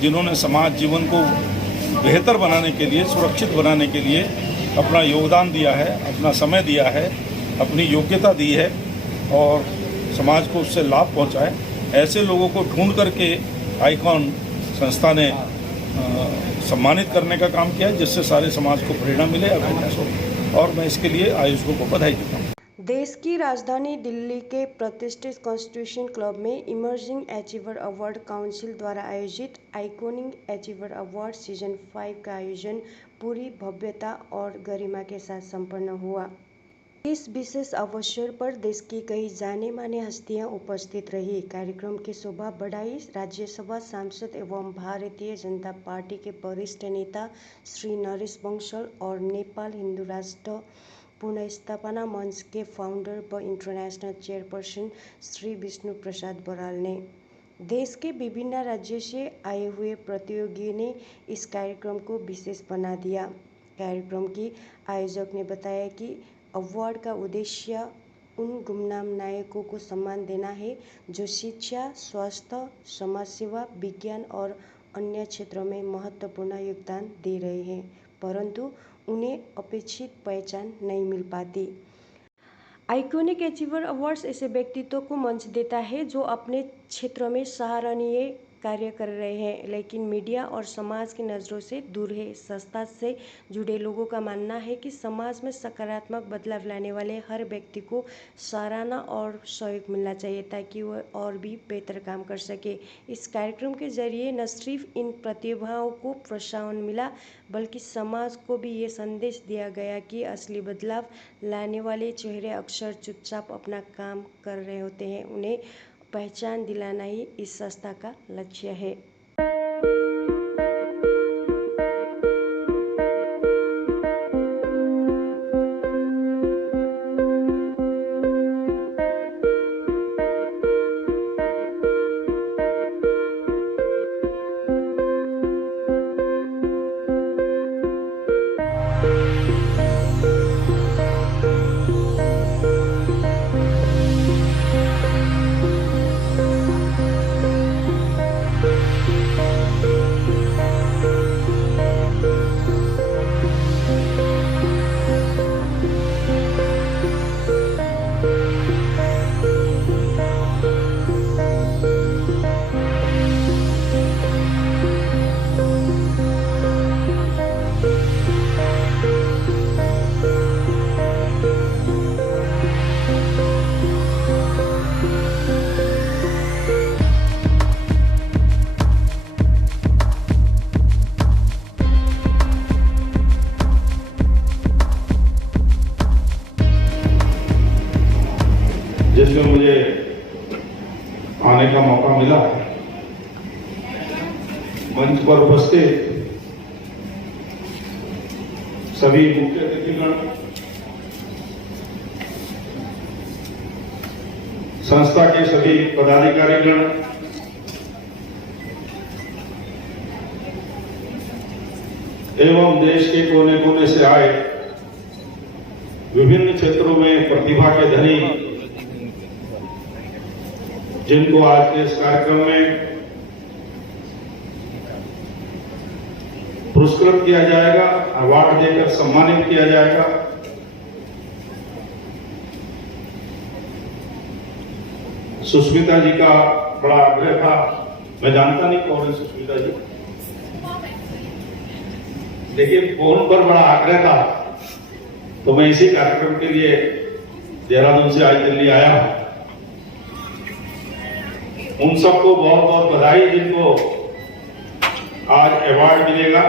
जिन्होंने समाज जीवन को बेहतर बनाने के लिए, सुरक्षित बनाने के लिए अपना योगदान दिया है, अपना समय दिया है, अपनी योग्यता दी है और समाज को उससे लाभ पहुंचा है, ऐसे लोगों को ढूंढ करके आइकॉन संस्था ने सम्मानित करने का काम किया है, जिससे सारे समाज को प्रेरणा मिले, अवेयरनेस हो, और मैं इसके लिए आयोजकों को बधाई देता हूँ। देश की राजधानी दिल्ली के प्रतिष्ठित कॉन्स्टिट्यूशन क्लब में इमर्जिंग अचीवर अवार्ड काउंसिल द्वारा आयोजित आइकॉनिक अचीवर अवार्ड सीजन 5 का आयोजन पूरी भव्यता और गरिमा के साथ संपन्न हुआ। इस विशेष अवसर पर देश की कई जाने माने हस्तियां उपस्थित रही। कार्यक्रम की शोभा बढ़ाई राज्यसभा सांसद एवं भारतीय जनता पार्टी के वरिष्ठ नेता श्री नरेश बंसल और नेपाल हिंदू राष्ट्र पुनर्स्थापना मंच के फाउंडर व इंटरनेशनल चेयरपर्सन श्री विष्णु प्रसाद बराल ने। देश के विभिन्न राज्यों से आए हुए प्रतियोगी ने इस कार्यक्रम को विशेष बना दिया। कार्यक्रम की आयोजक ने बताया कि अवार्ड का उद्देश्य उन गुमनाम नायकों को सम्मान देना है जो शिक्षा, स्वास्थ्य, समाज सेवा, विज्ञान और अन्य क्षेत्रों में महत्वपूर्ण योगदान दे रहे हैं, परंतु उन्हें अपेक्षित पहचान नहीं मिल पाती। आइकॉनिक अचीवर अवार्ड्स ऐसे व्यक्तित्व को मंच देता है जो अपने क्षेत्र में सराहनीय कार्य कर रहे हैं लेकिन मीडिया और समाज की नज़रों से दूर है। संस्था से जुड़े लोगों का मानना है कि समाज में सकारात्मक बदलाव लाने वाले हर व्यक्ति को सराहना और सहयोग मिलना चाहिए ताकि वह और भी बेहतर काम कर सके। इस कार्यक्रम के जरिए न सिर्फ इन प्रतिभाओं को प्रोत्साहन मिला बल्कि समाज को भी ये संदेश दिया गया कि असली बदलाव लाने वाले चेहरे अक्सर चुपचाप अपना काम कर रहे होते हैं। उन्हें पहचान दिलाना ही इस संस्था का लक्ष्य है। जिसमें मुझे आने का मौका मिला। मंच पर उपस्थित सभी मुख्य अतिथिगण, संस्था के सभी पदाधिकारीगण, एवं देश के कोने कोने से आए विभिन्न क्षेत्रों में प्रतिभा के धनी जिनको आज के इस कार्यक्रम में पुरस्कृत किया जाएगा, अवार्ड देकर सम्मानित किया जाएगा। सुष्मिता जी का बड़ा आग्रह था, मैं जानता नहीं कौन है सुष्मिता जी, लेकिन फोन पर बड़ा आग्रह था तो मैं इसी कार्यक्रम के लिए देहरादून से आज दिल्ली आया हूं। उन सबको बहुत बहुत बधाई जिनको आज अवार्ड मिलेगा।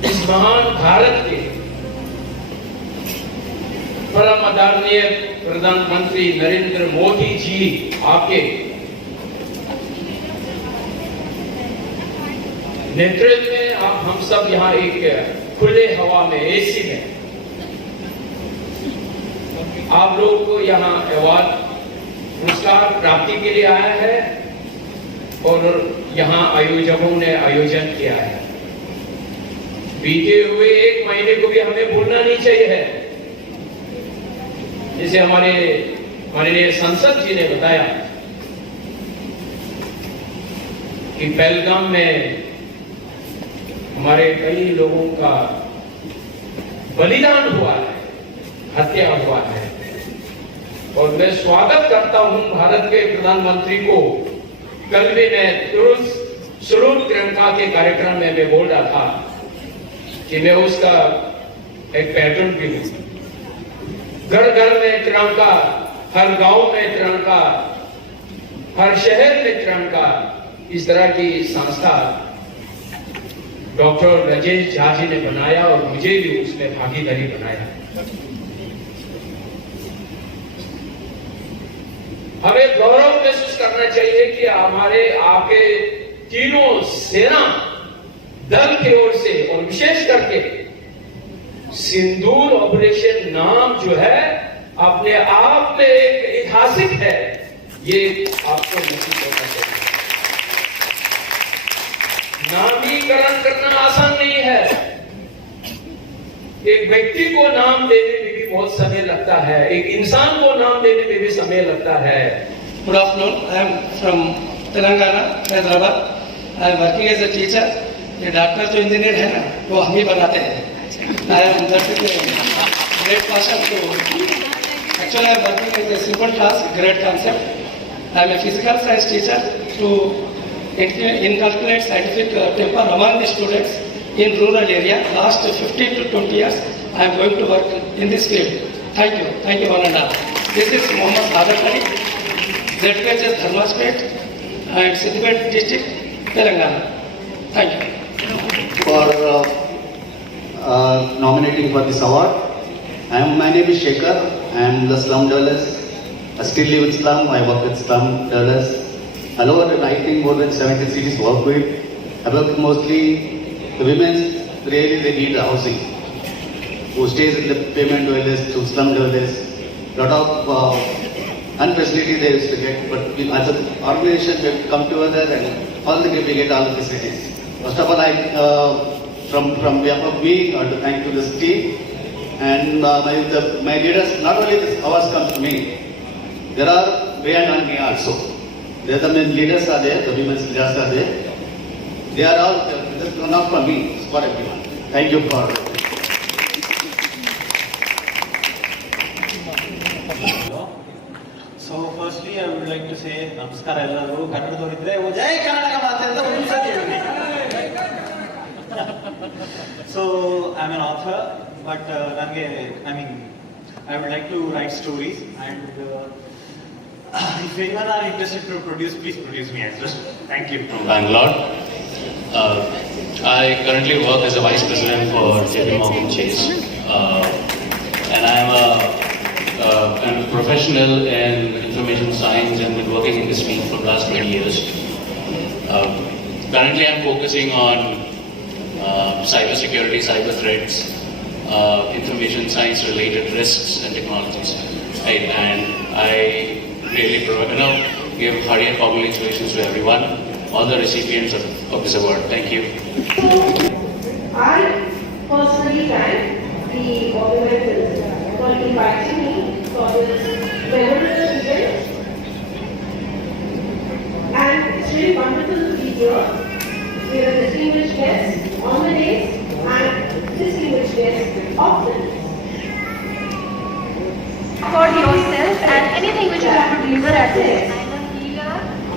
इस महान भारत के परम आदरणीय प्रधानमंत्री नरेंद्र मोदी जी आके नेतृत्व में आप हम सब यहाँ एक खुले हवा में एसी में आप लोगों को यहाँ अवार्ड पुरस्कार प्राप्ति के लिए आया है और यहाँ आयोजकों ने आयोजन किया है। बीते हुए एक महीने को भी हमें भूलना नहीं चाहिए है। जैसे हमारे माननीय सांसद जी ने बताया कि पहलगाम में हमारे कई लोगों का बलिदान हुआ है, हत्या हुआ है। और मैं स्वागत करता हूं भारत के प्रधानमंत्री को। कल भी मैं सुरूर तिरंगा के कार्यक्रम में मैं बोल रहा था कि मैं उसका एक पैटर्न भी हूं। घर घर में तिरंगा, हर गांव में तिरंगा, हर शहर में तिरंगा, इस तरह की संस्था डॉक्टर राजेश झा जी ने बनाया और मुझे भी उसमें भागीदारी बनाया। हमें गौरव महसूस करना चाहिए कि हमारे आपके तीनों सेना दल की ओर से और विशेष करके सिंदूर ऑपरेशन नाम जो है अपने आप में एक ऐतिहासिक है, ये आपको महसूस करना चाहिए। नामीकरण करना आसान नहीं है। एक व्यक्ति को नाम देने में भी बहुत समय लगता है, एक इंसान को नाम देने में भी समय लगता है। Good afternoon. I am from Telangana, Hyderabad. I am working as a teacher. ये डॉक्टर जो इंजीनियर है ना, वो हम ही बनाते हैं। I am that is a great passion to. Actually, I am working as a simple class, great concept. I am a physical science teacher to inculcate scientific temper among the students in rural area. Last 15 to 20 years, I am going to work in this field. Thank you one and all. This is Mohammad Sagar Ali, ZPHS Dharmaspet and Siddipet district, Telangana. Thank you. For nominating for this award. My name is Shekhar. I am the slum dwellers. I still live in slum. I work with slum dwellers. All over, I think more than 70 cities work with. I work mostly the women. Really, they need housing. Who stays in the payment dwellers to slum dwellers. Lot of unfacility they used to get, but we, as an organization, we have come together and all the we get all the facilities. First of all, from behalf of me, I want to thank to this team and my leaders. Not only this awards come to me, there are beyond me also. There the main leaders are there, the women's leaders are there. They are all not for me, it's for everyone. Thank you for. So firstly, I would like to say Namaskar ellaru kannadadoriddre o jai Karnataka maate anta ಒಂದು ಸತಿ ಹೇಳಿ. So I'm an author, but I would like to write stories, and if anyone are interested to produce, please produce me as well. Thank you. From Bangalore. I currently work as a vice president for JP Morgan Chase, and I'm a professional in information science and been working in this field for the last 20 years. Currently, I'm focusing on cyber security, cyber threats, information science related risks and technologies. Right? And I really give hearty congratulations to everyone, all the recipients of this award. Thank you. I personally thank the organizers for inviting me for this memorable event, and it's really wonderful to be here. We are distinguished guests on the days and distinguished guests of the days. For yourself and anything which you have to deliver at this.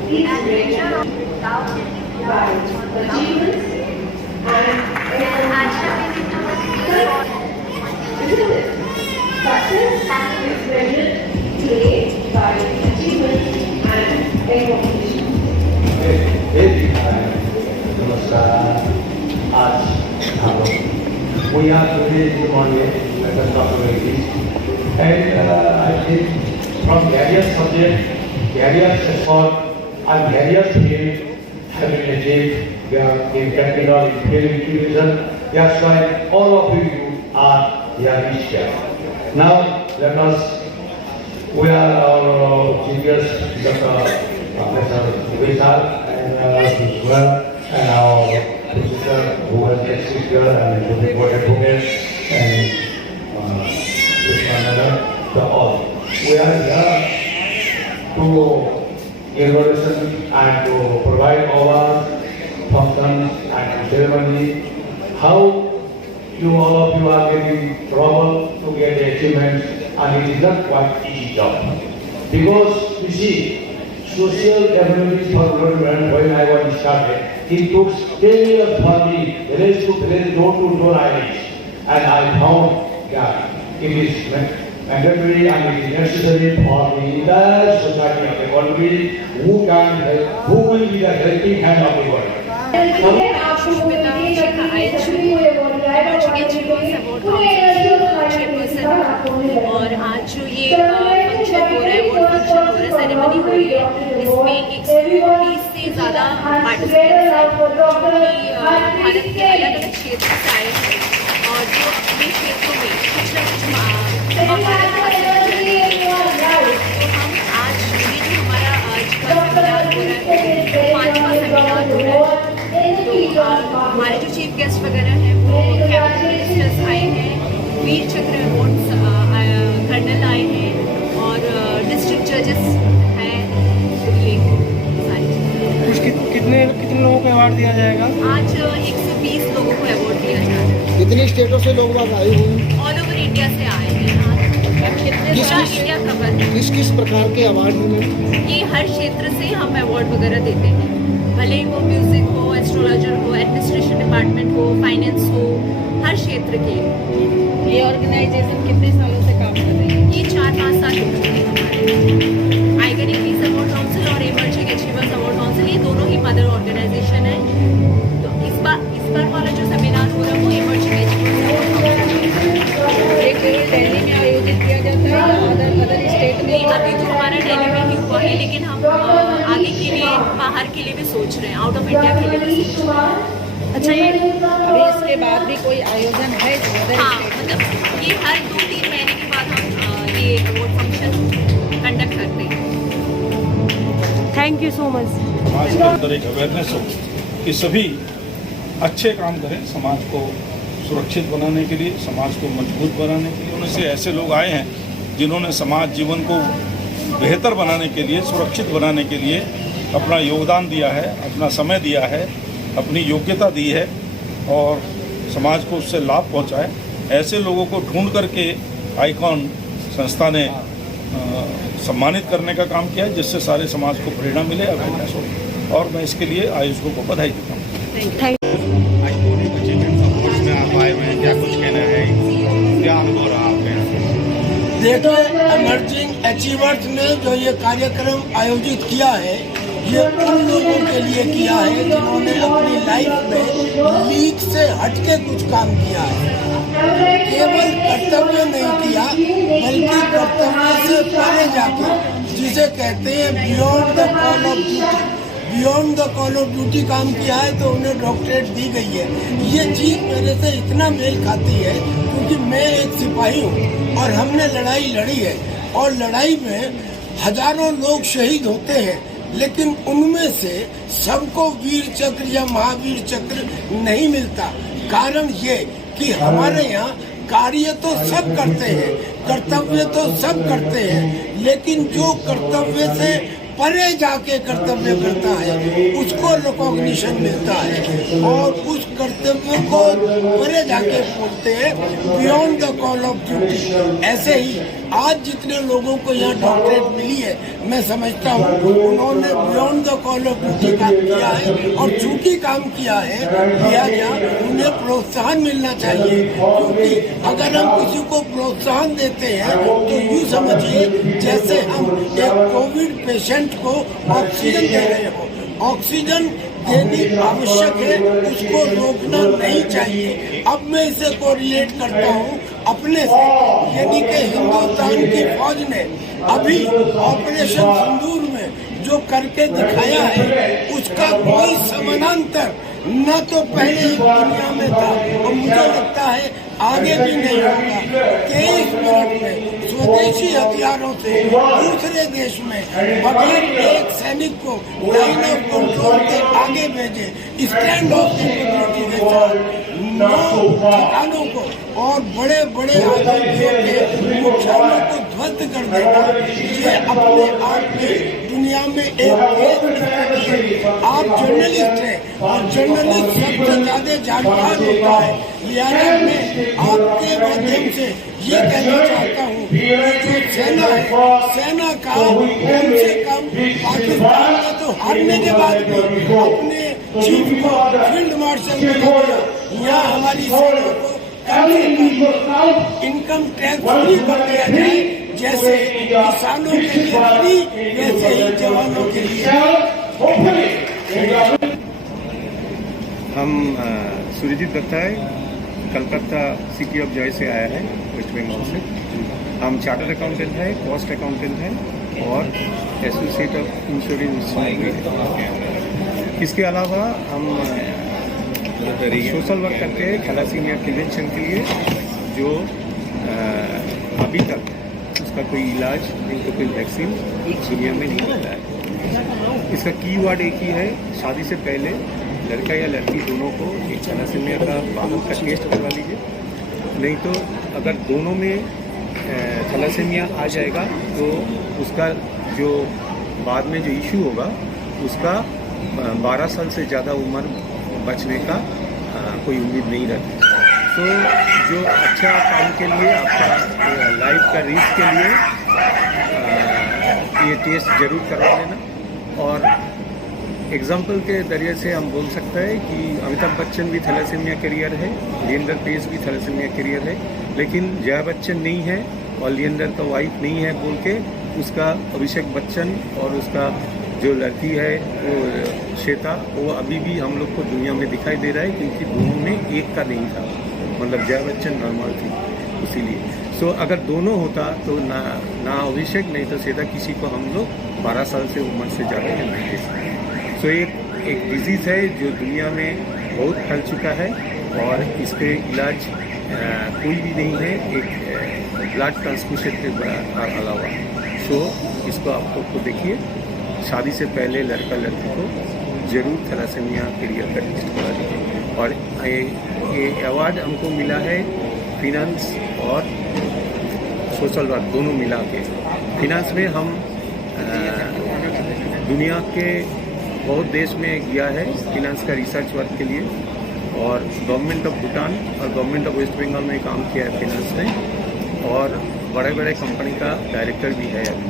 Please measure by achievements and success is measured today by achievements and recognition. We are today good morning at the top of and I think from various subjects, various effort and various fields have been achieved we are in practical in television. That's why all of you are here this year. Now let us, we are our chief guest, Dr. Professor Vishal and well, and our professor who was guest speaker and who reported advocate and the all. We are here to inauguration and to provide our functions and ceremony. How you all of you are getting trouble to get achievements, and it is not quite easy job. Because you see, social ability for development when I was started, it took 10 years for me, village to village, door to door I reached, and I found that it is mandatory and it is necessary for the entire society of the country who can help, who will be the helping hand of the world. और आज जो ये function हो रहा है, वो function हो रहा है, सेरेमनी हो रही है, इसमें 120 से ज़्यादा पार्टिसिपेंट्स हैं जो कि भारत के अलग अलग क्षेत्र से आए हैं और जो अपने क्षेत्रों में कुछ न कुछ महाभारत हासिल कर रहे हैं। तो हम आज ये जो हमारा आज का सेमिनार हो रहा है, 5वां सेमिनार हो रहा है, तो हमारे जो चीफ गेस्ट वगैरह हैं वो कैबिनेट मिनिस्टर्स आए हैं, वीर चक्र अवार्ड्स कर्नल आए हैं और डिस्ट्रिक्ट जजेस हैं, तो ये सारी कितने लोगों को अवार्ड दिया जाएगा? आज 120 लोगों को अवार्ड दिया जा रहा है। कितने स्टेटों से लोग आए हुए हैं? ऑल ओवर इंडिया से आए हैं। पूरा इंडिया कवर है। किस प्रकार के अवार्ड मिले? ये हर क्षेत्र से हम अवार्ड वगैरह देते हैं, भले ही वो म्यूजिक हो, एस्ट्रोलॉजर हो, एडमिनिस्ट्रेशन डिपार्टमेंट हो, फाइनेंस हो, हर क्षेत्र के। ये ऑर्गेनाइजेशन कितने सालों से काम कर रही है? ये 4-5 साल हो चुके हैं हमारे। आइकनिक पीस अवार्ड काउंसिल और इमर्जिंग अचीवर्स अवार्ड काउंसिल, ये दोनों ही मदर ऑर्गेनाइजेशन है। तो इस बार वाला जो सेमिनार हो रहा है वो इमर्जिंग अचीवर्स अवार्ड काउंसिल है। केवल दिल्ली में आयोजित किया जाता है या अदर स्टेट में? अभी तो हमारा दिल्ली में ही हुआ है, लेकिन हम आगे के लिए बाहर के लिए भी सोच रहे हैं, आउट ऑफ इंडिया के लिए भी सोच रहे हैं। अच्छा, ये अभी इसके बाद भी कोई आयोजन है? हाँ, मतलब ये हर 2-3 महीने के बाद हम ये अवार्ड फंक्शन कंडक्ट करते हैं। Thank you so much. समाज के अंदर एक अवेयरनेस हो कि सभी अच्छे काम करें, समाज को सुरक्षित बनाने के लिए, समाज को मजबूत बनाने के लिए। उनमें से ऐसे लोग आए हैं जिन्होंने समाज जीवन को बेहतर बनाने के लिए, सुरक्षित बनाने के लिए अपना योगदान दिया है, अपना समय दिया है, अपनी योग्यता दी है और समाज को उससे लाभ पहुंचाए। ऐसे लोगों को ढूंढ करके आइकॉन संस्था ने सम्मानित करने का काम किया है, जिससे सारे समाज को प्रेरणा मिले, अवेयरनेस हो, और मैं इसके लिए आयोजकों को बधाई देता हूँ। क्या कुछ कहना है, क्या अनुभव रहा आपके? देखिए, इमर्जिंग अचीवर्स ने जो ये कार्यक्रम आयोजित किया है, ये उन लोगों के लिए किया है जिन्होंने अपनी लाइफ में लीक से हटके कुछ काम किया है। केवल कर्तव्य नहीं किया, बल्कि कर्तव्य से परे जाके, जिसे कहते हैं beyond the call of duty, beyond the call of duty काम किया है, तो उन्हें डॉक्टरेट दी गई है। ये चीज़ मेरे से इतना मेल खाती है क्योंकि मैं एक सिपाही हूँ और हमने लड़ाई लड़ी है, और लड़ाई में हजारों लोग शहीद होते हैं, लेकिन उनमें से सबको वीर चक्र या महावीर चक्र नहीं मिलता। कारण ये कि हमारे यहाँ कार्य तो सब करते हैं, कर्तव्य तो सब करते हैं, लेकिन जो कर्तव्य से परे जाके कर्तव्य करता है उसको रिकॉग्निशन मिलता है, और उस कर्तव्य को परे जाके बोलते हैं beyond the call of duty. ऐसे ही आज जितने लोगों को यहाँ डॉक्टरेट मिली है, मैं समझता हूँ उन्होंने beyond the call of duty काम किया है, और चूंकि काम किया है लिहाजा उन्हें प्रोत्साहन मिलना चाहिए। क्योंकि अगर हम किसी को प्रोत्साहन देते हैं तो यूँ समझिए जैसे हम एक कोविड पेशेंट को ऑक्सीजन दे रहे हो। ऑक्सीजन देनी आवश्यक है, उसको रोकना नहीं चाहिए। अब मैं इसे कोरिलेट करता हूँ अपने से, यानी कि हिंदुस्तान की फौज ने अभी ऑपरेशन सिंदूर में जो करके दिखाया है, उसका कोई समानांतर न तो पहले दुनिया में था और मुझे लगता है आगे भी नहीं होगा। 23 मिनट में स्वदेशी हथियारों से दूसरे देश में बगैर एक सैनिक को लाइन ऑफ कंट्रोल के आगे भेजे, स्टैंड ऑफ सिक्योरिटी के साथ 9 ठिकानों को और बड़े बड़े आतंकियों के मुख्यालयों को ध्वस्त कर देना, ये अपने आप में दुनिया में एक है। आप जर्नलिस्ट हैं और जर्नलिस्ट सबसे ज्यादा जानकार होता है, लिहाजा मैं आपके माध्यम से ये कहना चाहता हूँ कि जो सेना है, सेना का कम से कम पाकिस्तान में तो हारने के बाद भी अपने चीफ को फील्ड मार्शल बना दिया। यहाँ हमारी सेना को इनकम टैक्स फ्री कर दिया जाए, जैसे किसानों के लिए फ्री, वैसे ही जवानों के लिए। हम सुरजीत दत्ता है, कलकत्ता सिटी ऑफ जॉय से आया है, वेस्ट बंगाल से। हम चार्टर्ड अकाउंटेंट है, कॉस्ट अकाउंटेंट है और एसोसिएट ऑफ इंश्योरेंस है। इसके अलावा हम सोशल वर्क करते हैं थैलासीमिया प्रिवेंशन के लिए, जो अभी तक उसका कोई इलाज नहीं तो कोई वैक्सीन दुनिया में नहीं मिला है। इसका कीवर्ड एक ही है, शादी से पहले लड़का या लड़की दोनों को एक थैलासीमिया का वाहन का टेस्ट करवा लीजिए। नहीं तो अगर दोनों में थैलासीमिया आ जाएगा तो उसका जो बाद में जो इशू होगा उसका 12 साल से ज़्यादा उम्र बचने का कोई उम्मीद नहीं रहती। तो जो अच्छा काम के लिए, आपका लाइफ का रिस्क के लिए ये टेस्ट जरूर करवा लेना। और एग्जाम्पल के जरिए से हम बोल सकते हैं कि अमिताभ बच्चन भी थैलासीमिया कैरियर है, लिएंडर पेस भी थैलासीमिया कैरियर है, लेकिन जया बच्चन नहीं है और लिएंडर का वाइफ नहीं है बोल के उसका अभिषेक बच्चन और उसका जो लड़की है वो श्वेता, वो अभी भी हम लोग को दुनिया में दिखाई दे रहा है, क्योंकि दोनों में एक का नहीं था। मतलब जया बच्चन नॉर्मल थी, इसीलिए। सो अगर दोनों होता तो ना अभिषेक नहीं तो श्वेता, किसी को हम लोग 12 साल से उम्र से ज़्यादा नहीं दे सकते। सो एक डिजीज़ है जो दुनिया में बहुत फैल चुका है और इस पर इलाज कोई भी नहीं है, एक ब्लड ट्रांसफ्यूजन के अलावा। सो इसको आप लोग को देखिए, शादी से पहले लड़का लड़की को जरूर थैलासीमिया कैरियर का टेस्ट करा दीजिए। और ये अवार्ड हमको मिला है फिनांस और सोशल वर्क दोनों मिला के। फिनांस में हम दुनिया के बहुत देश में गया है फिनांस का रिसर्च वर्क के लिए, और गवर्नमेंट ऑफ भूटान और गवर्नमेंट ऑफ वेस्ट बंगाल में काम किया है फिनांस में, और बड़े बड़े कंपनी का डायरेक्टर भी है अभी।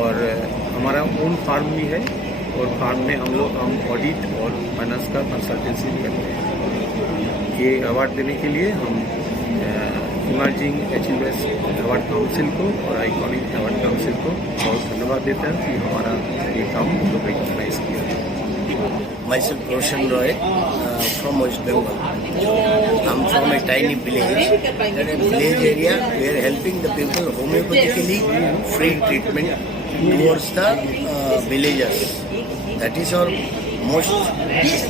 और हमारा ओन फार्म भी है और फार्म में हम ऑडिट और फाइनेंस का कंसल्टेंसी भी करते हैं। ये अवार्ड देने के लिए हम इमर्जिंग अचीवर्स अवार्ड काउंसिल को और आइकॉनिक अवार्ड काउंसिल को बहुत धन्यवाद देते हैं कि हमारा ये काम लोग रिकॉग्नाइज किया। Myself Roshan Roy from West Bengal. I'm from a tiny village. In a village area, we are helping the people homeopathically free treatment towards the villagers. That is our most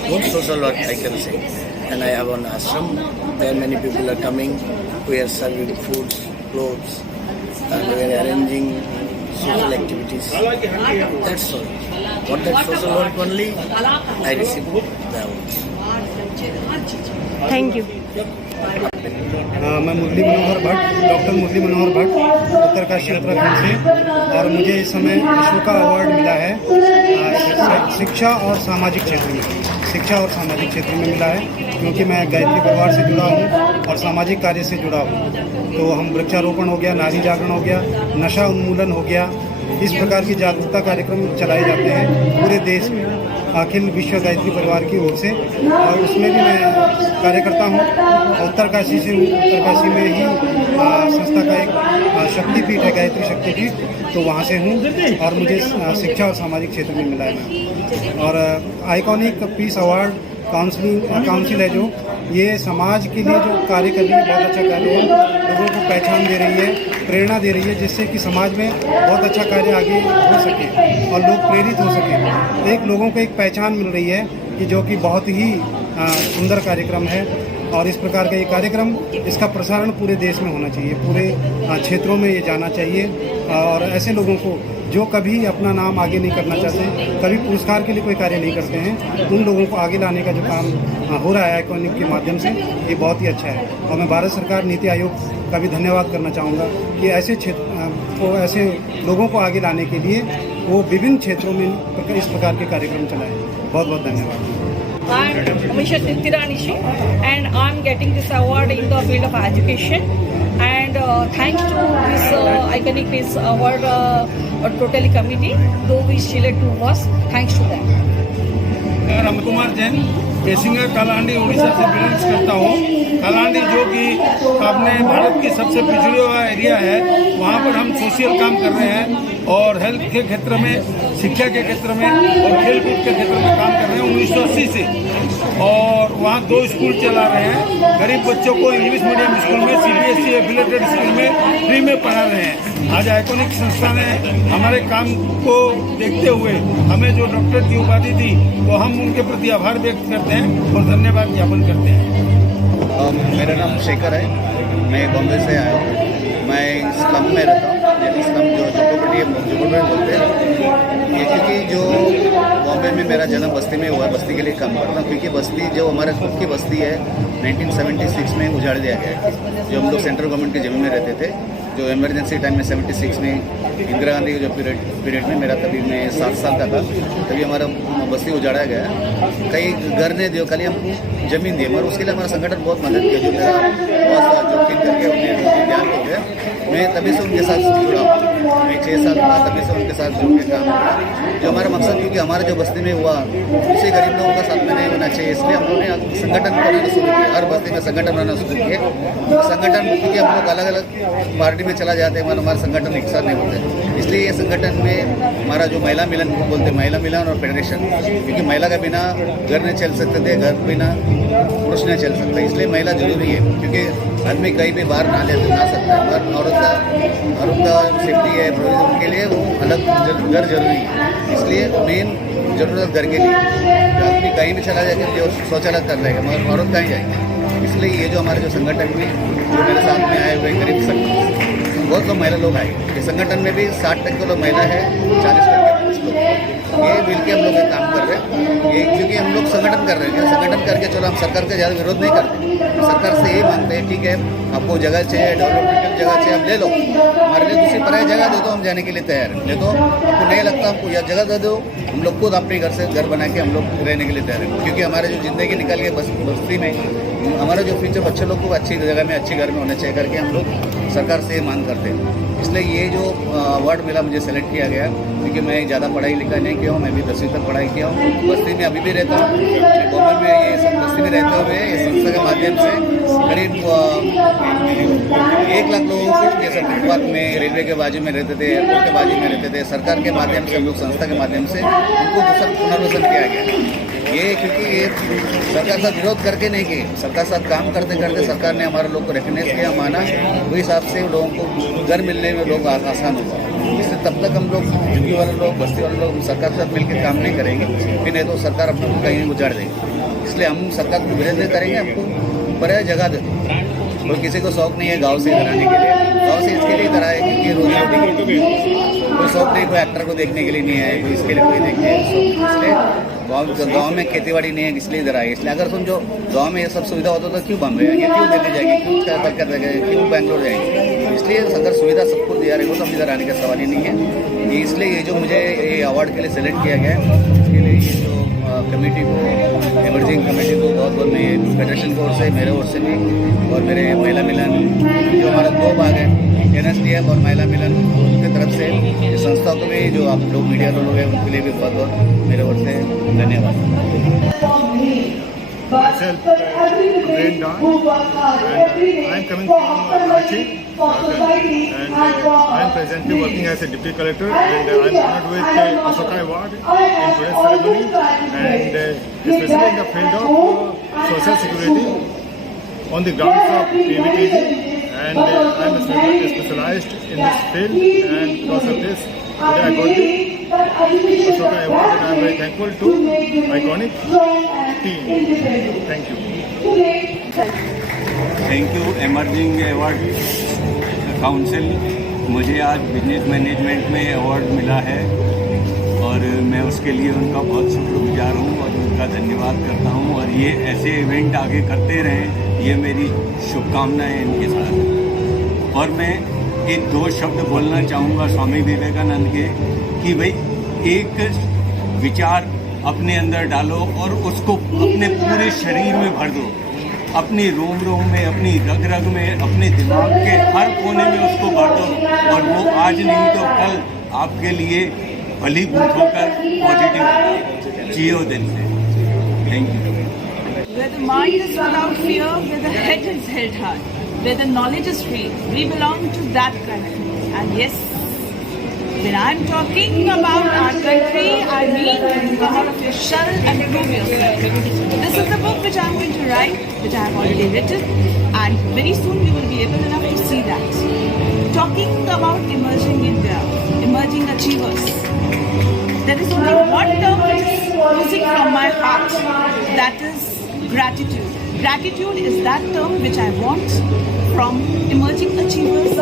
good social work, I can say. And I have an ashram. There many people are coming. We are serving foods, clothes, and we are arranging social activities. That's all. For that social work only, I received the awards. Thank you. मैं Murli Manohar Bhatt, doctor Murli Manohar Bhatt, Uttarkashi Uttarakhand से, और मुझे इस समय Ashoka award मिला है शिक्षा और सामाजिक क्षेत्र में। शिक्षा और सामाजिक क्षेत्र में मिला है क्योंकि मैं गायत्री परिवार से जुड़ा हूँ और सामाजिक कार्य से जुड़ा हूँ। तो हम वृक्षारोपण हो गया, नारी जागरण हो गया, नशा उन्मूलन हो गया, इस प्रकार के जागरूकता कार्यक्रम चलाए जाते हैं पूरे देश में अखिल विश्व गायत्री परिवार की ओर से, और उसमें भी मैं कार्य करता हूँ। उत्तरकाशी से उत्तरकाशी में ही संस्था का एक शक्तिपीठ है, गायत्री शक्तिपीठ, तो वहाँ से हूँ और मुझे शिक्षा और सामाजिक क्षेत्र में मिला है। और आइकॉनिक पीस अवार्ड काउंसिल है जो ये समाज के लिए जो कार्य कर रही है, बहुत अच्छा कार्य है, लोगों को पहचान दे रही है, प्रेरणा दे रही है, जिससे कि समाज में बहुत अच्छा कार्य आगे हो सके और लोग प्रेरित हो सके। एक लोगों को एक पहचान मिल रही है कि जो कि बहुत ही सुंदर कार्यक्रम है और इस प्रकार का ये कार्यक्रम, इसका प्रसारण पूरे देश में होना चाहिए, पूरे क्षेत्रों में ये जाना चाहिए और ऐसे लोगों को जो कभी अपना नाम आगे नहीं करना चाहते, कभी पुरस्कार के लिए कोई कार्य नहीं करते हैं, उन लोगों को आगे लाने का जो काम हो रहा है आइकॉनिक के माध्यम से, ये बहुत ही अच्छा है। और मैं भारत सरकार नीति आयोग का भी धन्यवाद करना चाहूँगा कि ऐसे क्षेत्र को, ऐसे लोगों को आगे लाने के लिए वो विभिन्न क्षेत्रों में इस प्रकार के कार्यक्रम चलाएं। बहुत बहुत धन्यवाद। I'm Amisha Tiranishi and I'm getting this award in the field of education, and thanks to this iconic peace award totally committee, though we select to us, thanks to them. Ram Kumar Jain, केसिंगर Kalahandi Orissa से बिलोंग्स करता हूँ। कालाहांडी जो कि अपने भारत की सबसे पिछड़ा हुआ एरिया है, वहाँ पर हम सोशल काम कर रहे हैं और हेल्थ के क्षेत्र में, शिक्षा के क्षेत्र में और खेल कूद के क्षेत्र में काम कर रहे हैं 1980 से। और वहाँ 2 स्कूल चला रहे हैं, गरीब बच्चों को इंग्लिश मीडियम स्कूल में, CBSE एफिलेटेड स्कूल में फ्री में पढ़ा रहे हैं। आज आइकॉनिक संस्था ने हमारे काम को देखते हुए हमें जो डॉक्टरेट की उपाधि दी, तो हम उनके प्रति आभार व्यक्त करते हैं और धन्यवाद ज्ञापन करते हैं। मेरा नाम शेखर है, मैं बॉम्बे से आया हूँ। मैं स्लम में रहता हूँ, स्लम जो झोपड़पट्टी बोलते हैं ये, क्योंकि जो बॉम्बे में मेरा जन्म बस्ती में हुआ, बस्ती के लिए काम करता हूँ। क्योंकि बस्ती जो हमारे खुद की बस्ती है 1976 में उजाड़ दिया गया है। जो हम लोग सेंट्रल गवर्नमेंट की ज़मीन में रहते थे, जो इमरजेंसी टाइम में 76 में इंदिरा गांधी के जो पीरियड में, मेरा तभी मैं 7 साल का था, तभी हमारा बस्ती उजाड़ा गया। कई घर ने जो खाली हम जमीन दी, मगर उसके लिए हमारा संगठन बहुत मदद किया। जो मेरा बहुत जोखिम करके उन्हें ज्ञान हो गया, मैं तभी से उनके साथ जुड़ा हूँ। मैं 6 साल का तभी से उनके साथ जुड़ के काम किया। जो हमारा मकसद, क्योंकि हमारे जो बस्ती में हुआ उसे गरीब लोगों का साथ में नहीं होना चाहिए, इसलिए हम लोगों ने संगठन बनाना शुरू किया। हर बस्ती में संगठन बनाना शुरू किया। संगठन, क्योंकि हम लोग अलग अलग पार्टी में चला जाते हैं, हमारे संगठन एक साथ नहीं होते, इसलिए ये संगठन में हमारा जो महिला मिलन को बोलते हैं, महिला मिलन और फेडरेशन, क्योंकि महिला के बिना घर नहीं चल सकते थे, घर बिना पुरुष नहीं चल सकता, इसलिए महिला जरूरी है। क्योंकि आदमी कहीं भी बाहर ना सकता है, मगर औरत का सेफ्टी है, प्रोविजन के लिए वो अलग घर जरूरी है। इसलिए मेन जरूरत घर के लिए, आदमी कहीं भी चला जाएगा जो शौचालय कर लेगा, मगर औरत कहीं जाएगी। इसलिए ये जो हमारे जो संगठन में जो मेरे साथ में आए हुए करीब बहुत लोग महिला लोग आए, ये संगठन में भी 60% लोग महिला है, 40% पुरुष लोग। ये मिलकर हम लोग काम कर रहे हैं, ये क्योंकि हम लोग संगठन कर रहे हैं। संगठन करके चलो हम सरकार का ज़्यादा विरोध नहीं करते, सरकार से यही मांगते हैं, ठीक है आपको जगह चाहिए, डेवलपमेंट जगह चाहिए, आप ले लो, हमारे लिए दूसरी पराई जगह दे दो, हम जाने के लिए तैयार हैं। ले दो, आपको नहीं लगता हमको यह जगह दे दो, हम लोग खुद अपने घर से घर बना के हम लोग रहने के लिए तैयार हैं। क्योंकि हमारे जो ज़िंदगी निकल गई बस्ती में, हमारा जो फ्यूचर बच्चे लोग को अच्छी जगह में, अच्छी घर में होना चाहिए करके हम लोग सरकार से मांग करते हैं। इसलिए ये जो अवार्ड मिला, मुझे सेलेक्ट किया गया, क्योंकि मैं ज़्यादा पढ़ाई लिखाई नहीं किया हूँ, मैं भी 10वीं तक पढ़ाई किया हूँ। बस्ती में अभी भी रहता हूँ, मैं बॉम्बे में ये बस्ती में रहते हुए इस संस्था के माध्यम से करीब 1 लाख लोगों को, जैसे फुटपाथ में, रेलवे के बाजू में रहते थे, एयरपोर्ट के बाजू में रहते थे, सरकार के माध्यम से, हम लोग संस्था के माध्यम से उनको पुनर्वसन किया गया। ये क्योंकि ये सरकार साथ विरोध करके नहीं किए, सरकार साथ काम करते करते सरकार ने हमारे लोग को रिकग्नाइज किया, माना, वही हिसाब से लोगों को घर मिलने में लोग आसान होगा। इससे तब तक हम लोग झुग्गी वाले लोग, बस्ती वाले लोग सरकार के साथ मिलकर काम नहीं करेंगे, फिर नहीं तो सरकार अपने को कहीं उजाड़ देगी। इसलिए हम सरकार को विरोध करेंगे, हमको पर्याय जगह दे दो। और किसी को शौक नहीं है गाँव से इधर आने के लिए, गाँव से इसके लिए इधर आए क्योंकि रोजी रोटी कोई शौक नहीं, कोई एक्टर को देखने के लिए नहीं आए, कोई इसके लिए कोई देखने, इसलिए गाँव में खेतीबाड़ी नहीं है, इसलिए इधर आए। इसलिए अगर समझो गाँव में ये सब सुविधा होता तो क्यों बॉम्बे जाएंगे, क्यों दिल्ली जाएंगे, क्यों कलकत्ता जाएंगे, क्यों बैंगलोर जाएंगे। इसलिए अगर सुविधा सबको दिया रहेगा तो हम इधर आने का सवाल ही नहीं है। इसलिए ये जो मुझे ये अवार्ड के लिए सेलेक्ट किया गया है, इसके लिए ये जो कमेटी को, इमर्जिंग कमेटी को बहुत बहुत मैं फेडरेशन की ओर से, मेरे ओर से भी, और मेरे महिला मिलन जो हमारा 2 भाग है, NSDF और महिला मिलन, उनकी तरफ से इस संस्था को भी, जो आप लोग मीडिया लोग हैं उनके लिए भी बहुत बहुत मेरे ओर से धन्यवाद। Myself, Brain Don, and I am coming from Ranchi, and I am presently working as a deputy collector, and I am honored with Ashoka Award in today's ceremony, and especially in the field of social security on the grounds of PVTG, and I am specialized in this field, and because of this today I got the Ashoka Award, and I am very thankful to Iconic team. Thank you. Thank you emerging award council. मुझे आज business management में award मिला है और मैं उसके लिए उनका बहुत शुक्रगुजार हूँ और उनका धन्यवाद करता हूँ, और ये ऐसे इवेंट आगे करते रहें, ये मेरी शुभकामनाएं इनके साथ। और मैं एक दो शब्द बोलना चाहूँगा स्वामी विवेकानंद के, कि भाई एक विचार अपने अंदर डालो और उसको अपने पूरे शरीर में भर दो, अपनी रोम रोम में, अपनी रग रग में, अपने दिमाग के हर कोने में उसको भर दो, और वो आज नहीं तो कल आपके लिए फलीभूत होकर पॉजिटिव होगा। जियो दिल से। Thank you. Where the mind is without fear, where the head is held high, where the knowledge is free, we belong to that country. And yes, when I'm talking about our country, I mean come out of your shell and prove yourself. This is the book which I'm going to write, which I have already written, and very soon we will be able enough to see that. Talking about emerging India, emerging achievers, there is only one term which is oozing from my heart, that is gratitude. Gratitude is that term which I want from emerging achievers.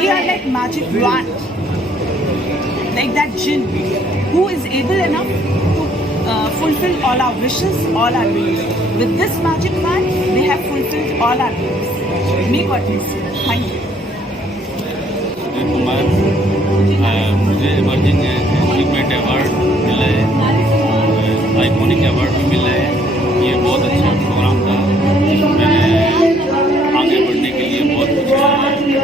They are like magic wand, like that jinn who is able enough to fulfill all our wishes, all our dreams. With this magic wand, they have fulfilled all our dreams. May God bless you. Thank you. Kumar, मुझे emerging achievement award मिला है, iconic award भी मिला है। ये बहुत अच्छा programme था। मैंने आगे बढ़ने के लिए बहुत कुछ, अभी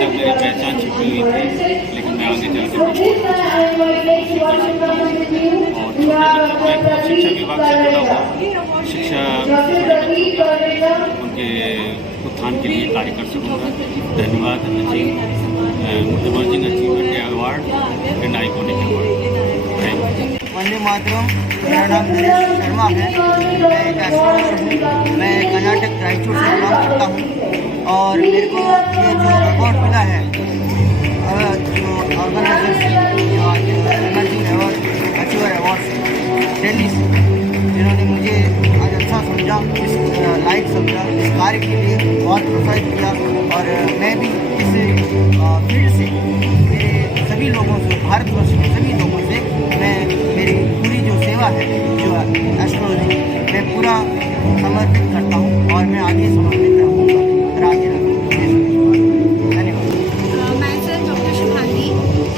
तक मेरी पहचान छिपी हुई थी, लेकिन मैं आगे चल के बहुत कुछ कर सकता हूँ। और छोटे बच्चों, मैं शिक्षा विभाग से जुड़ा हूँ, शिक्षा उनके उत्थान के लिए कार्य कर सकूँगा। धन्यवाद emerging achievement award and iconic award. Thank you. Vande Mataram. मेरा नाम नरेश शर्मा है, मैं एक एस्ट्रोनॉमर हूँ। मैं कर्नाटक रायचूर से बिलोंग करता हूँ, और मेरे को ये जो अवार्ड मिला है, जो organiser emerging achiever award Delhi से, जिन्होंने मुझे आज अच्छा समझा, इस लायक समझा, इस कार्य के लिए बहुत प्रोत्साहित किया। और मैं भी इस फील्ड से मेरे सभी लोगों से, भारतवर्ष के सभी लोगों से, मैं मेरी पूरी जो सेवा है, जो एस्ट्रोलॉजी, मैं पूरा समर्पित करता हूँ, और मैं आगे समर्पित रहूँगा। राधे राधे। धन्यवाद। मैं सर डॉक्टर शुभांगी,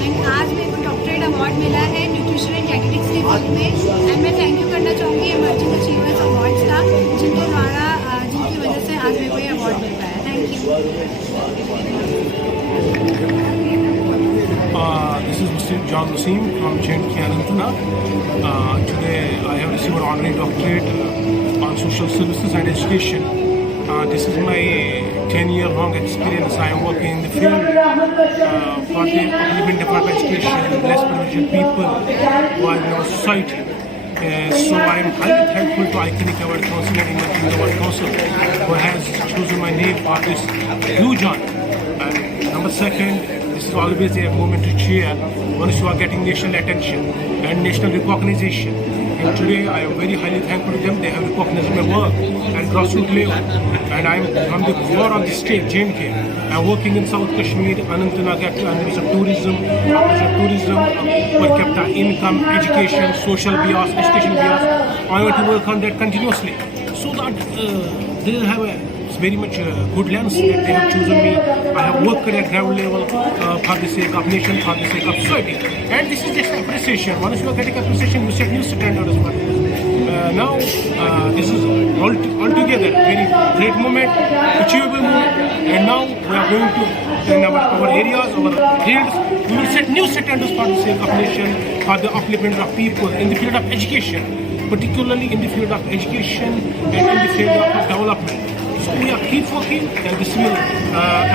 एंड आज मेरे को डॉक्टरेट अवार्ड मिला है न्यूट्रिशन एंड डायटेटिक्स के फील्ड में, एंड मैं थैंक यू करना चाहूँगी इमर्जिंग अचीवर्स अवार्ड्स का, जिनके द्वारा, जिनकी वजह से आज मेरे को ये अवार्ड मिल पाया। Thank you. This is Mr. John Naseem from JNK Anantnag. Today I have received an honorary doctorate on social services and education. This is my 10-year-long experience. I am working in the field for the upliftment of education, less privileged people who are in our society. So I am highly thankful to Iconic Award Council and Emerging Award Council who has chosen my name for this huge honor. And number second, this is always a moment to cheer once you are getting national attention and national recognition. And today I am very highly thankful to them. They have recognized my work at grassroots level. And I am from the core of the state, JNK. I am working in South Kashmir, Anantnag, and there is a tourism, per capita income, education, social bias, education bias. I want to work on that continuously, so that they will have a very much good lens that they have chosen me. I have worked at ground level for the sake of nation, for the sake of society. And this is just appreciation. Once you are getting appreciation, you set new standards for it. Now, this is altogether very great moment, achievable moment. And now we are going to, in our areas, our fields, we will set new standards for the sake of nation, for the upliftment of people in the field of education, particularly in the field of education and in the field of development. So we are keep working, and this will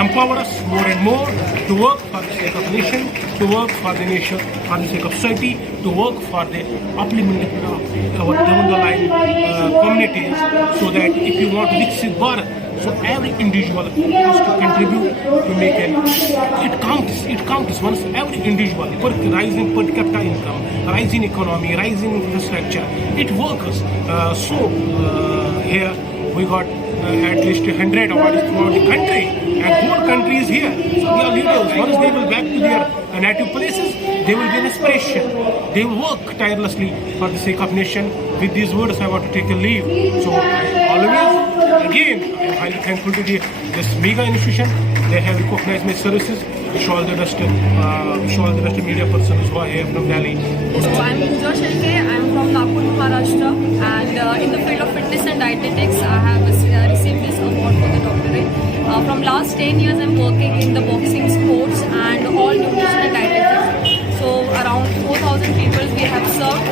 empower us more and more to work for the sake of nation, to work for the nation, for the sake of society, to work for the upliftment of our down the line communities, so that if you want Viksit Bharat, So every individual has to contribute to make it counts once every individual, rising per capita income, rising economy, rising infrastructure, it works. Here we got at least 100 awards throughout the country, and whole country is here. So they are leaders. Once they will back to their native places, they will be an inspiration. They will work tirelessly for the sake of nation. With these words, I want to take a leave. So always, again, I am highly thankful to this mega institution. They have recognized my services. Wish all the rest of media persons who are here from Delhi. So I am Pooja Shelke. I am from Nagpur, Maharashtra, and in the field of fitness and dietetics, I have received this award for the doctorate. From last 10 years, I am working in the boxing sports and all nutrition and dietetics. So around 4,000 people we have served.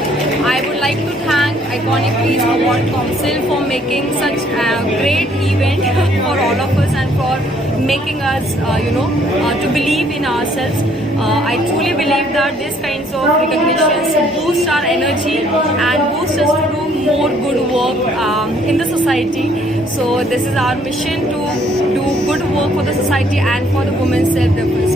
I would like to thank Iconic Peace Award Council for making such a great event for all of us and for making us, to believe in ourselves. I truly believe that these kinds of recognitions boost our energy and boost us to do more good work in the society. So this is our mission to do good work for the society and for the women's self-defense.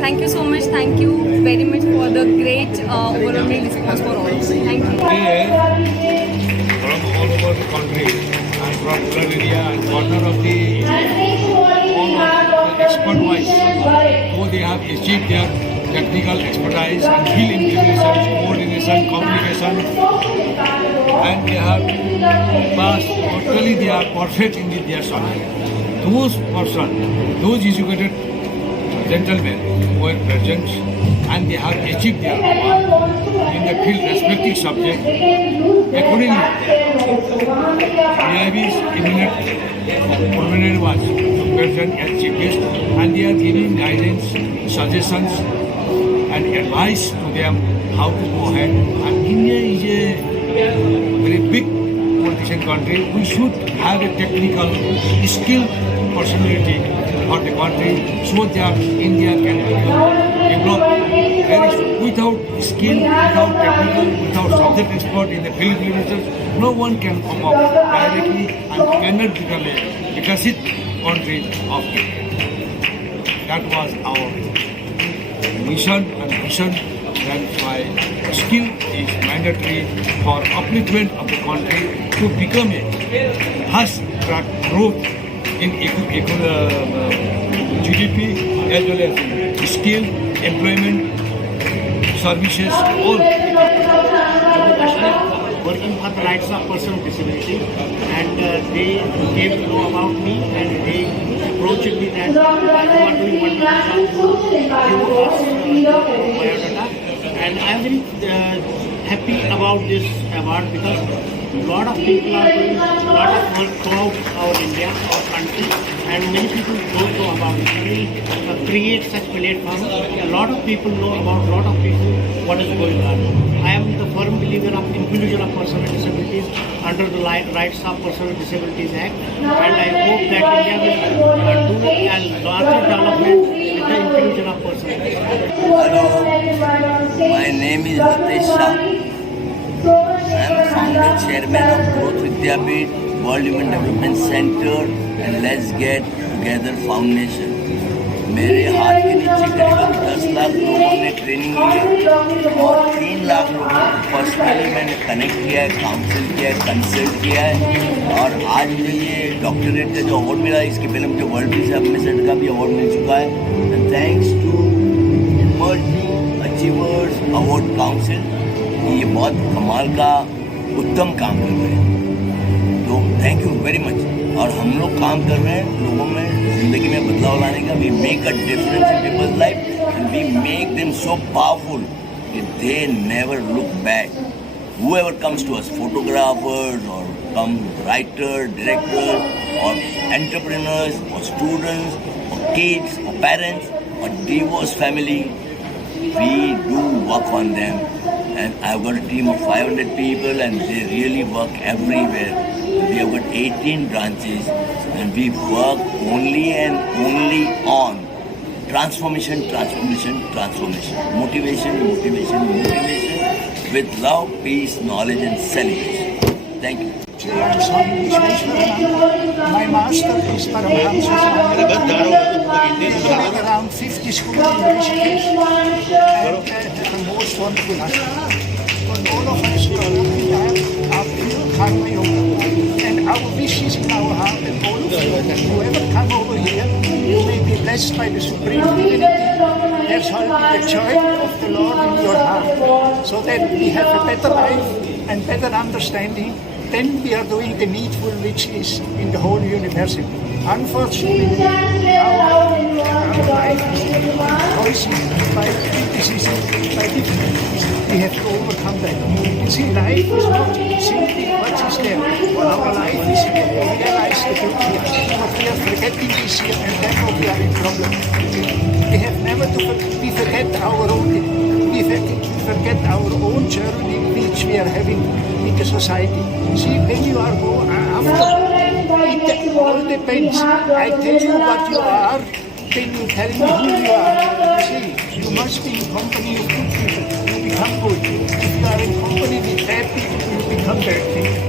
Thank you so much. Thank you very much for the great overwhelming response for all. Thank you. From all over the country and from rural area and corner of the expert-wise, so they have achieved their technical expertise and field integration, coordination, communication, and they have passed totally. They are perfect in their subject. Those persons, those educated gentlemen who were present, and they have achieved their award in the field respective subject. Accordingly, DIB's eminent prominent was present as chief guest, and they are giving guidance, suggestions, and advice to them how to go ahead. And India is a very big politician country. We should have a technical, skilled personality for the country so that India can develop. Without skill, without technical, without subject expert in the field research, no one can come up directly and cannot become a Vikasit country of India. That was our mission and vision. That's why skill is mandatory for upliftment of the country to become a fast-track growth in GDP as well as skill, employment, services, all. Working for the rights of persons with disability, and they came to know about me and they approached me that what do you want to give us biodata, and I am very happy about this award because a lot of people are doing a lot of work throughout our India, our country, and many people don't know about it. We create such platforms. A lot of people know about a lot of people what is going on. I am the firm believer of inclusion of persons with disabilities under the Rights of Persons with Disabilities Act, and I hope that India will do a larger development with the inclusion of persons with disabilities. Hello, my name is Ritesh Shah. I am founder chairman of Growth Vidyapeeth, World Human Development Center and Let's Get Together Foundation. मेरे हाथ के नीचे करीबन 10 लाख लोगों ने training ली और 3 लाख लोगों को पर्सनली मैंने कनेक्ट किया है, काउंसिल किया है, कंसल्ट किया है, और आज मुझे ये डॉक्टरेट का जो अवार्ड मिला, इसके पहले मुझे वर्ल्ड पीस एम्बेसडर का भी अवार्ड मिल चुका है। Thanks to emerging achievers award council, ये बहुत कमाल का उत्तम काम कर रहे हैं, तो थैंक यू वेरी मच। और हम लोग काम कर रहे हैं लोगों में ज़िंदगी में बदलाव लाने का। We make a difference in people's life and we make them so powerful कि they never look back. Whoever comes to us, photographers or come writer, director or entrepreneurs or students or kids or parents or divorced family, we do work on them. And I've got a team of 500 people and they really work everywhere. We have got 18 branches and we work only and only on transformation, transformation, transformation, motivation, motivation, motivation with love, peace, knowledge and celebration. Thank you. Actually, I'm Swami Vishweshwaranand. My master is Paramahamsa Swami. Around 50 schools in Rishikesh. And the most wonderful husband. For all of us who are looking at our pure karma yoga. And our wish is in our heart that all of you, whoever come over here, you may be blessed by the Supreme Divinity. There shall be the joy of the Lord in your heart, so that we have a better life and better understanding. Then we are doing the needful which is in the whole university. Unfortunately, our life is poisoned by criticism, by difficulties. We have to overcome that. You see, life is not simply what is there. Our life is here. We realize the beauty, but we are forgetting this here, and therefore we are in problem. We have never to we forget our own journey which we are having in the society. See, when you are born after, it all depends. I tell you what you are, then you tell me who you are. See, you must be in company of good people, you become good. If you are in company with bad people, you become bad people.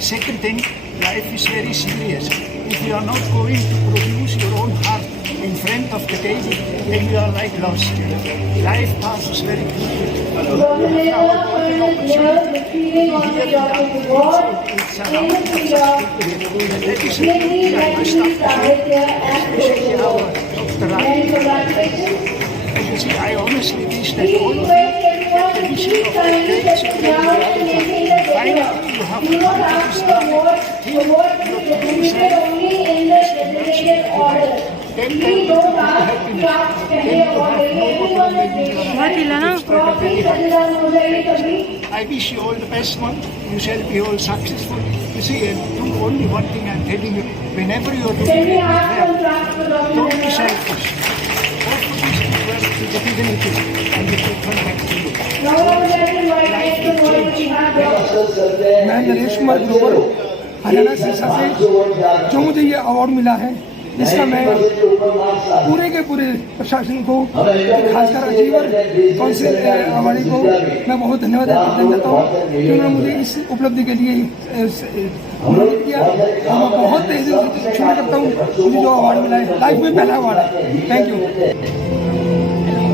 Second thing, life is very serious. If you are not going to produce your own heart in front of the table, then you are like lost. Life passes very quickly. Our golden opportunity here it's surrounded by such people. That is a beauty I must appreciate, especially our Dr. Rani. And you see, I honestly wish that all of you get the vision of the great Supreme reality. Finally, you have to come to this planet. Here, you have to do I wish you all the best one. You shall be all successful. You see, and do only one thing I'm telling you. Whenever you are doing it, don't be selfish. Offer this request to the divinity and it will come back to you. मैं नरेश कुमार ग्रोवर हरियाणा सिरसा से जो मुझे ये award मिला है, जिसका मैं पूरे के पूरे प्रशासन को, खासकर अचीवर काउंसिल अवार्डी को मैं बहुत धन्यवाद देता हूँ कि उन्होंने मुझे इस उपलब्धि के लिए अनुरोध किया। और मैं बहुत तेजी से शुक्रिया करता हूँ मुझे जो अवार्ड मिला है, लाइफ में पहला अवार्ड है। Thank you.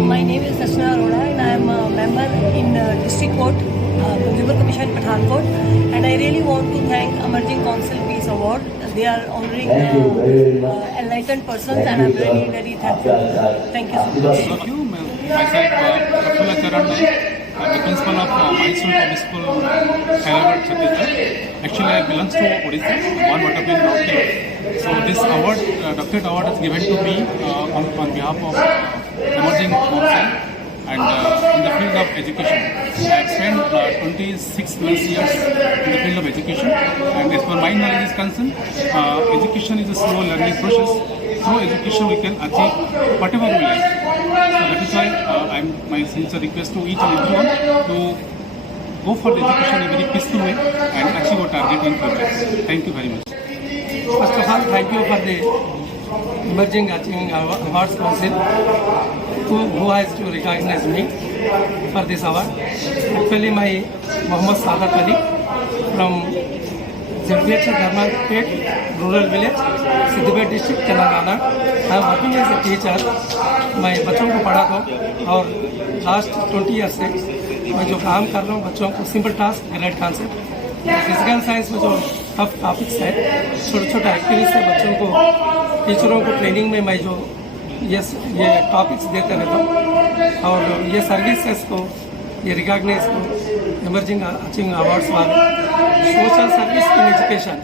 My name is Rachna Arora and I am a member in District Court, Labour Commission Pathankot, and I really want to thank Emerging Council Peace Award. They are honoring enlightened persons and I am really very thankful. Thank you so much. Thank you. Myself, Prafula Charan Naik, I'm the principal of Mysore Public School, Khairabad, Chhattisgarh. Actually, I belong to Odisha, born brought up in Rourkela. So this award, doctorate award is given to me on behalf of Emerging Council and in the field of education. I have spent 26 plus years in the field of education, and as per my knowledge is concerned, education is a slow learning process. Through education we can achieve whatever we like. So that is why my sincere request to each and everyone to go for the education in a very peaceful way and achieve our target in future. Thank you very much. First of all, thank you for the Emerging Achieving Awards Council who has to recognize me for this award. Actually, my Muhammad Sadat Ali from ZPH Dharmapet rural village, Siddipet district, Telangana. I am working as a teacher. मैं बच्चों को पढ़ाता हूँ और last 20 year से मैं जो काम कर रहा हूँ बच्चों को simple task grade concept physical science में जो टफ टॉपिक्स है छोटे छोटे एक्टिविटीज से बच्चों को टीचरों को ट्रेनिंग में मैं जो ये टॉपिक्स देते रहता हूँ और ये सर्विसेज को ये रिकॉग्नाइज को इमर्जिंग अचीविंग अवार्ड्स वाले सोशल सर्विस इन एजुकेशन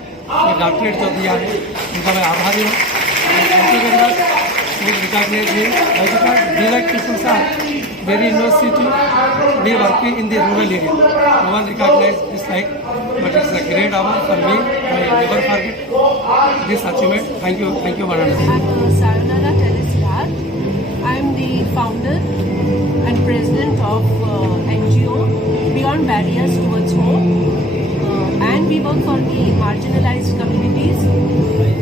ये डॉक्टरेट जो दिया है उनका मैं आभारी हूँ। Recognize me because we like people are very innovative, be working in the rural area. No one recognizes this like, but it's a great honor for me. I never forget this achievement. Thank you, Varana. I'm Sayonara Telesiar. I'm the founder and president of NGO Beyond Barriers Towards Hope, and we work for the marginalized communities,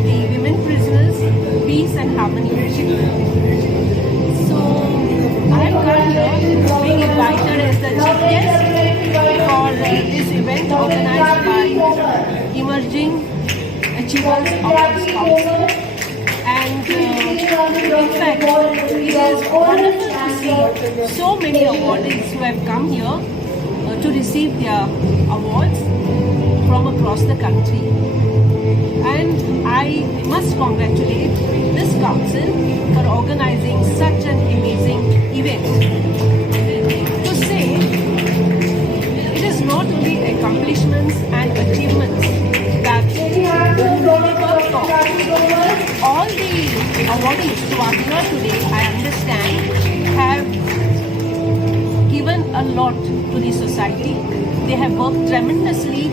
the women prisoners, peace and harmony. So I am come here being invited as the chief guest for this event organized by Emerging Achievers Awards Council. And in fact, it is wonderful to see so many awardees who have come here to receive their awards from across the country. And I must congratulate this council for organizing such an amazing event. To say, it is not only accomplishments and achievements that we work for. All the awardees who are here today, I understand, have given a lot to the society. They have worked tremendously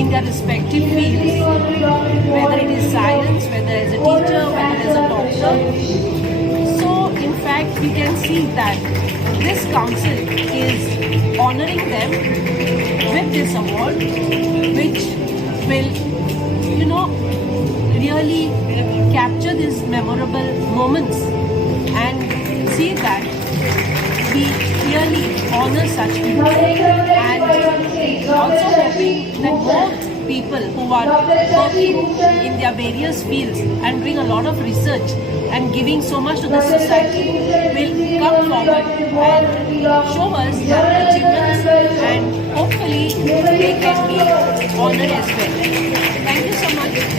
in their respective fields, whether it is science, whether as a teacher, whether as a doctor. So, in fact, we can see that this council is honoring them with this award, which will, really capture these memorable moments and see that we clearly honor such people, and also hoping that more people who are working in their various fields and doing a lot of research and giving so much to the society will come forward and show us their achievements, and hopefully they can be honored as well. Thank you so much.